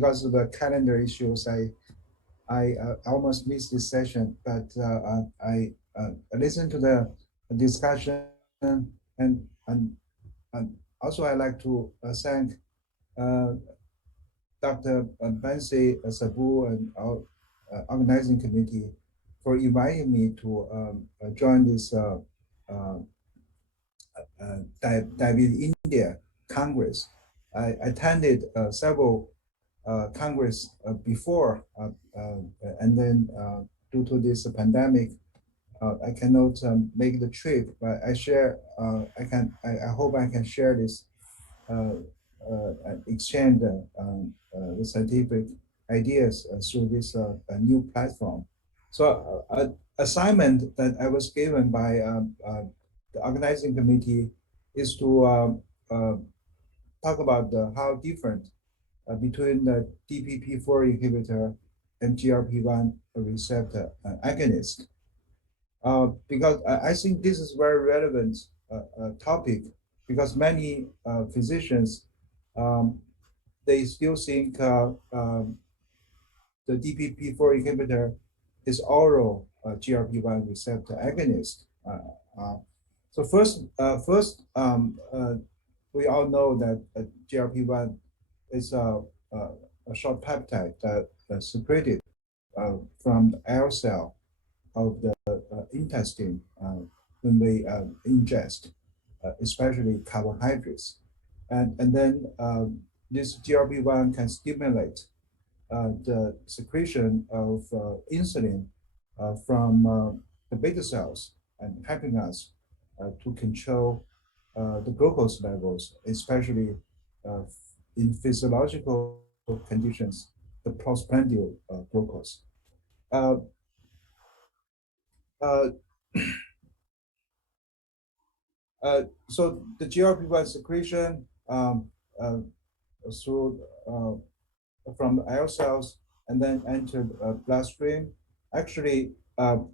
because of the calendar issues, I almost missed this session, but I listened to the discussion, and and also I'd like to thank Dr. Bansi Sabu and our organizing committee for inviting me to join this Diabetes India Congress. I attended several Congress before, and then due to this pandemic, I cannot make the trip. But I share. I hope I can share this, exchange the scientific ideas through this new platform. So, assignment that I was given by the organizing committee is to talk about how different between the DPP-IV inhibitor and GLP-1 receptor agonist. Because I think this is very relevant topic, because many physicians, they still think the DPP-IV inhibitor is oral GLP-1 receptor agonist. So first, we all know that GLP-1 is a short peptide that secreted from the air cell of the intestine when we ingest, especially carbohydrates. And then this GLP-1 can stimulate the secretion of insulin from the beta cells, and helping us to control the glucose levels, especially in physiological conditions, the postprandial glucose. So the GLP-1 secretion through from the air cells and then enter the bloodstream. Actually, the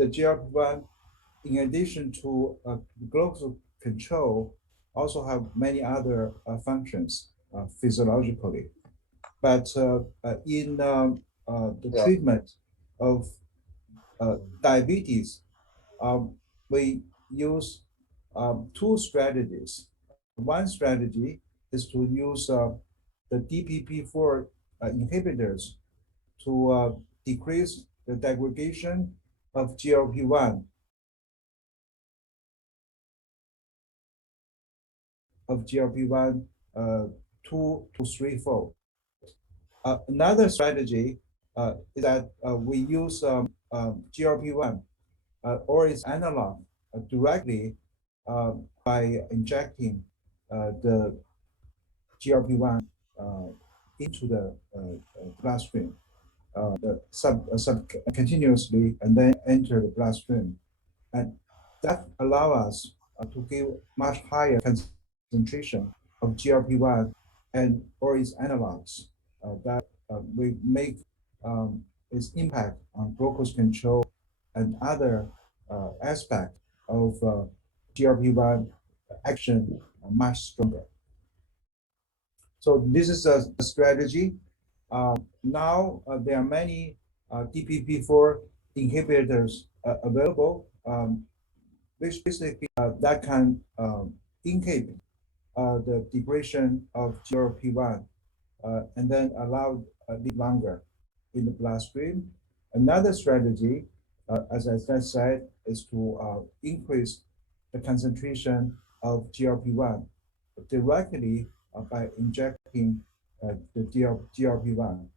GLP-1, in addition to glucose control, also have many other functions physiologically. But in the treatment of diabetes, we use two strategies. One strategy is to use the DPP-IV inhibitors to decrease the degradation of GLP-1 2 to 3-fold. Another strategy is that we use GLP-1 or its analog directly by injecting the GLP-1 into the bloodstream, continuously, and then enter the bloodstream. And that allows us to give much higher concentration of GLP-1 and or its analogs that we make its impact on glucose control and other aspects of GLP-1 action much stronger. So this is a strategy. Now there are many DPP-IV inhibitors available, which basically that can inhibit the degradation of GLP-1 and then allow live longer in the bloodstream. Another strategy, as I just said, is to increase the concentration of GLP-1 directly by injecting the GLP-1.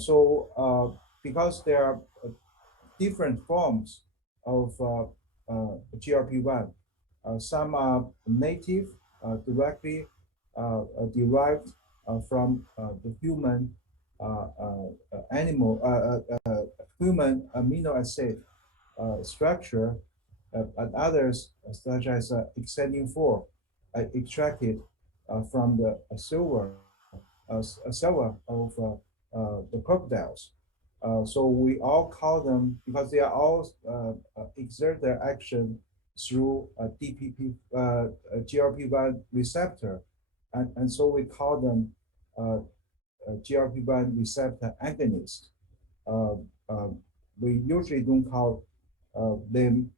So because there are different forms of GLP-1, some are native, directly derived from the human human amino acid structure, and others, such as exendin-4, extracted from the silver of the crocodiles. So we all call them, because they are all exert their action through a GLP-1 receptor, and so we call them GLP-1 receptor agonist. We usually don't call them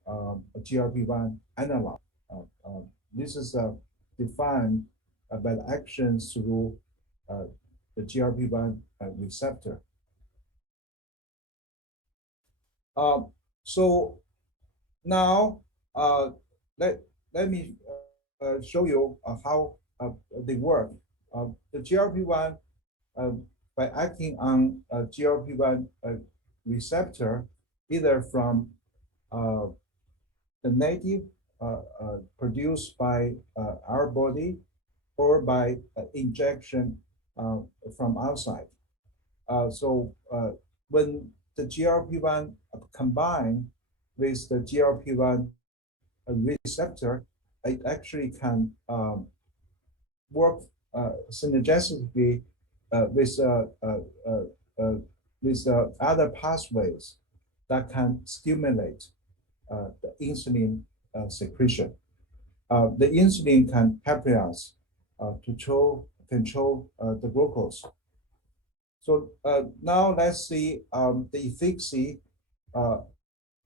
GLP-1 analog. This is defined by the action through the GLP-1 receptor. So now let me show you how they work. The GLP-1 by acting on a GLP-1 receptor, either from the native produced by our body or by injection from outside. So when the GLP-1 combined with the GLP-1 receptor, it actually can work synergistically with other pathways that can stimulate the insulin secretion. The insulin can help us to control the glucose. So now let's see the efficacy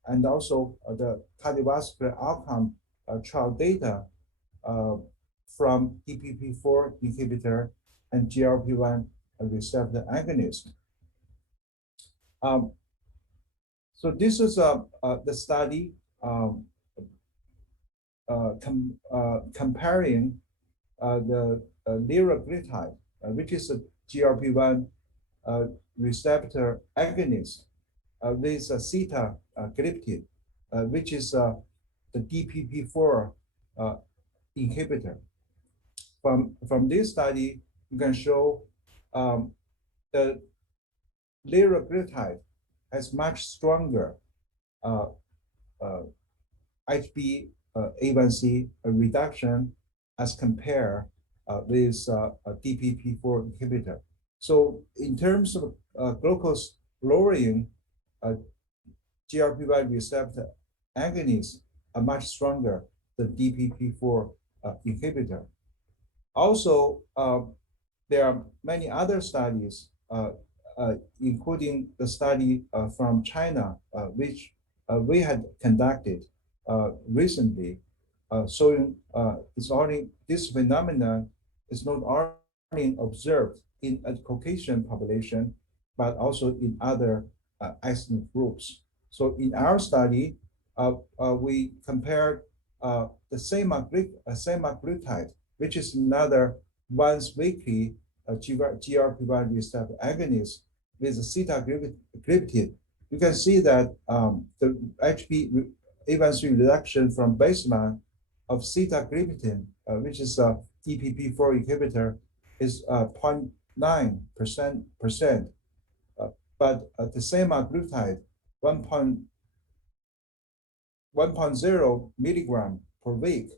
and also the cardiovascular outcome trial data from DPP-IV inhibitor and GLP-1 receptor agonist. So this is the study comparing the liraglutide, which is a GLP-1 receptor agonist, with sitagliptin, which is the DPP-IV inhibitor. From this study, you can show the liraglutide has much stronger HbA1c reduction as compared with a DPP-IV inhibitor. So in terms of glucose lowering, GLP-1 receptor agonists are much stronger than DPP-IV inhibitor. Also, there are many other studies, including the study from China, which we had conducted recently, showing this phenomenon is not only observed in a Caucasian population, but also in other ethnic groups. So in our study, we compared the semaglutide, which is another once weekly GLP-1 receptor agonist with sitagliptin. You can see that the HbA1c reduction from baseline of sitagliptin, which is a DPP-IV inhibitor, is 0.9%, but the semaglutide 1.0 milligram per week,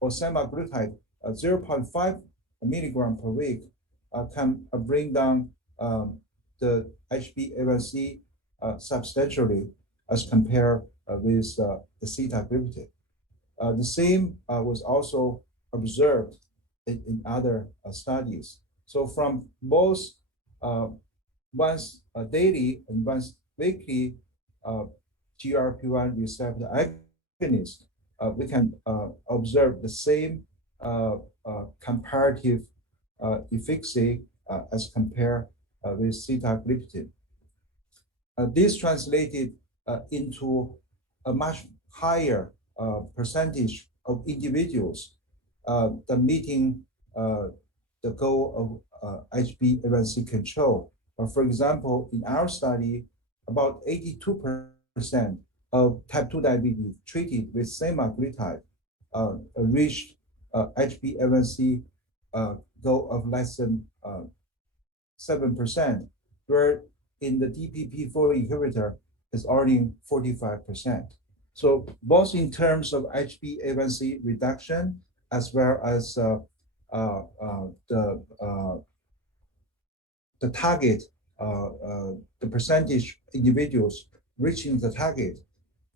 or semaglutide 0.5 milligram per week can bring down the HbA1c substantially as compared with the sitagliptin. The same was also observed in other studies. So from both once daily and once weekly GLP-1 receptor agonist, we can observe the same comparative efficacy as compared with sitagliptin. This translated into a much higher percentage of individuals that meeting the goal of HbA1c control. For example, in our study, about 82% of type 2 diabetes treated with semaglutide reached HbA1c goal of less than 7%, where in the DPP-IV inhibitor is already 45%. So both in terms of HbA1c reduction as well as the target, the percentage individuals reaching the target,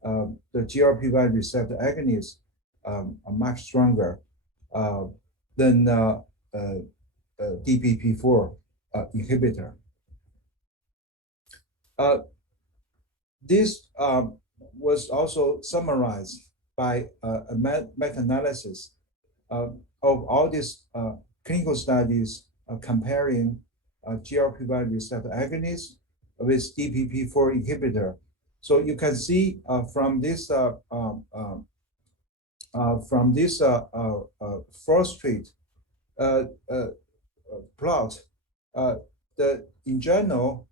the GLP-1 receptor agonists are much stronger than DPP-IV inhibitor. This was also summarized by a meta-analysis of all these clinical studies comparing GLP-1 receptor agonist with DPP-IV inhibitor. So you can see from this force trait plot, in general,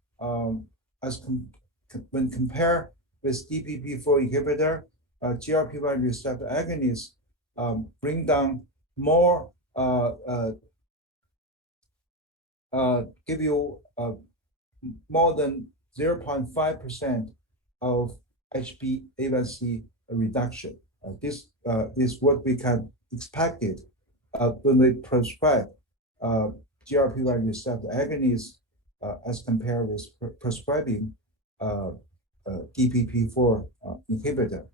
when compared with DPP-IV inhibitor, GLP-1 receptor agonists bring down more, give you more than 0.5% of HbA1c reduction. This is what we can expect it when we prescribe GLP-1 receptor agonists as compared with prescribing DPP-IV inhibitor.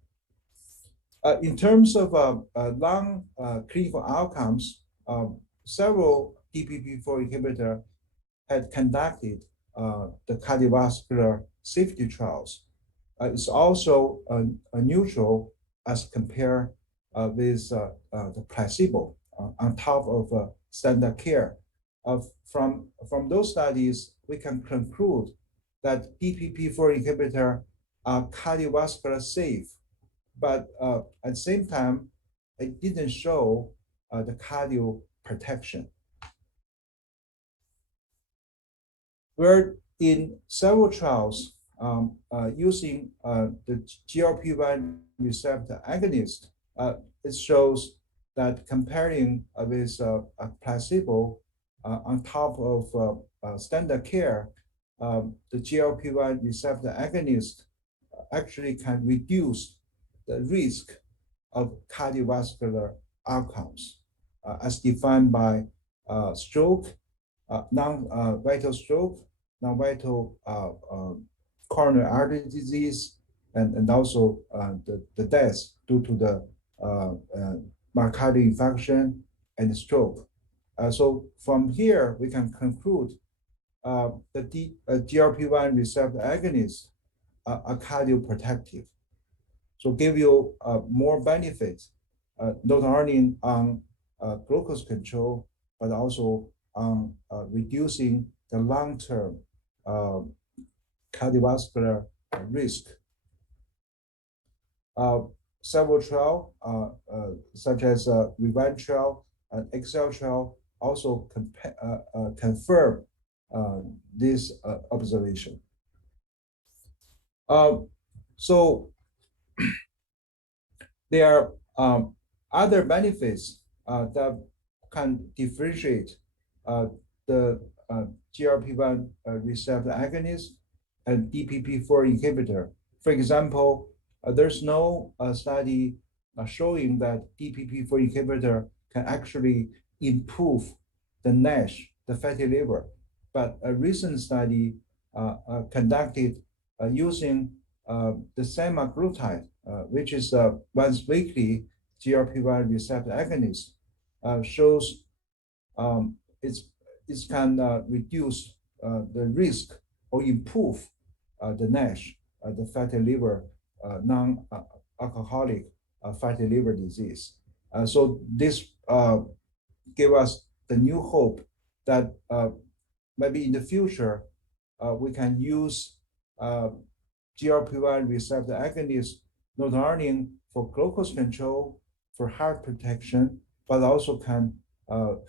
In terms of lung clinical outcomes, several DPP-IV inhibitor had conducted the cardiovascular safety trials. It's also neutral as compared with the placebo on top of standard care. From those studies, we can conclude that DPP-IV inhibitor are cardiovascular safe, but at the same time, it didn't show the cardio protection. We're in several trials using the GLP-1 receptor agonist. It shows that comparing with a placebo on top of standard care, the GLP-1 receptor agonist actually can reduce the risk of cardiovascular outcomes as defined by stroke, non-vital stroke, non-vital coronary artery disease, and also the death due to the myocardial infarction and stroke. So from here, we can conclude that the GLP-1 receptor agonists are cardioprotective. So give you more benefits, not only on glucose control, but also on reducing the long-term cardiovascular risk. Several trials, such as REVENT trial and exert trial, also confirm this observation. So there are other benefits that can differentiate the GLP-1 receptor agonist and DPP-IV inhibitor. For example, there's no study showing that DPP-IV inhibitor can actually improve the NASH, the fatty liver. But a recent study conducted using the semaglutide, which is a once weekly GLP-1 receptor agonist, shows it can reduce the risk or improve the NASH, the fatty liver, non-alcoholic fatty liver disease. So this give us the new hope that maybe in the future we can use GLP-1 receptor agonists not only for glucose control, for heart protection, but also can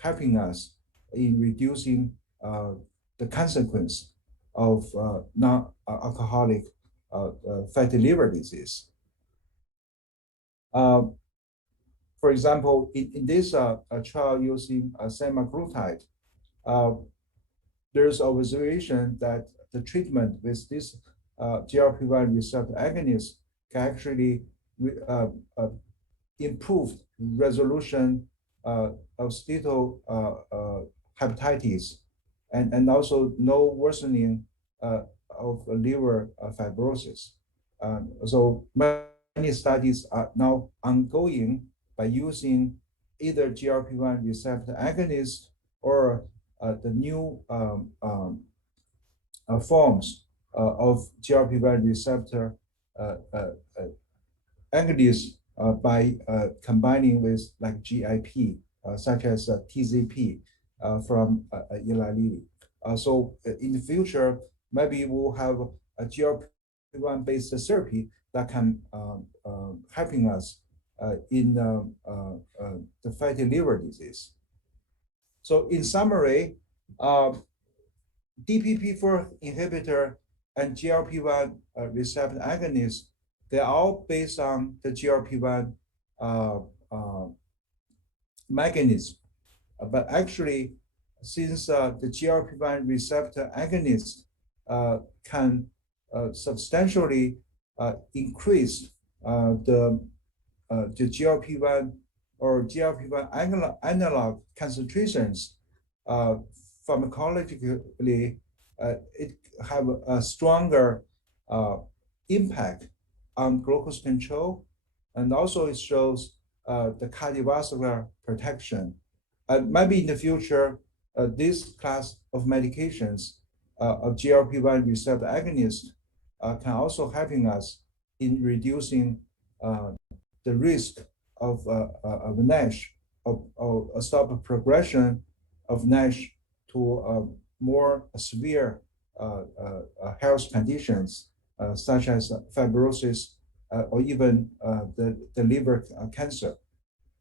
helping us in reducing the consequence of non-alcoholic fatty liver disease. For example, in this trial using semaglutide, there's observation that the treatment with this GLP-1 receptor agonist can actually improve resolution of steatohepatitis and also no worsening of liver fibrosis. So many studies are now ongoing by using either GLP-1 receptor agonist or the new forms of GLP-1 receptor agonists by combining with like GIP, such as TZP from Eli Lilly. So in the future, maybe we'll have a GLP-1 based therapy that can helping us in the fatty liver disease. So in summary, DPP-IV inhibitor and GLP-1 receptor agonists, they're all based on the GLP-1 mechanism. But actually, since the GLP-1 receptor agonist can substantially increase the GLP-1 or GLP-1 analog concentrations, pharmacologically, it have a stronger impact on glucose control, and also it shows the cardiovascular protection. Maybe in the future, this class of medications of GLP-1 receptor agonists can also helping us in reducing the risk of NASH, of stop progression of NASH to more severe health conditions, such as fibrosis or even the liver cancer.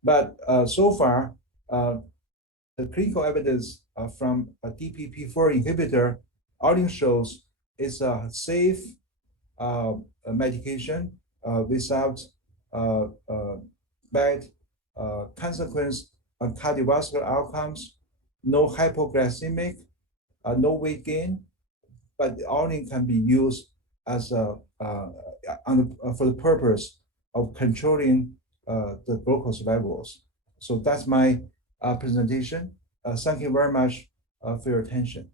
But so far, the clinical evidence from a DPP-IV inhibitor only shows it's a safe medication without bad consequence on cardiovascular outcomes, no hypoglycemic, no weight gain, but only can be used as for the purpose of controlling the glucose levels. So that's my presentation. Thank you very much for your attention.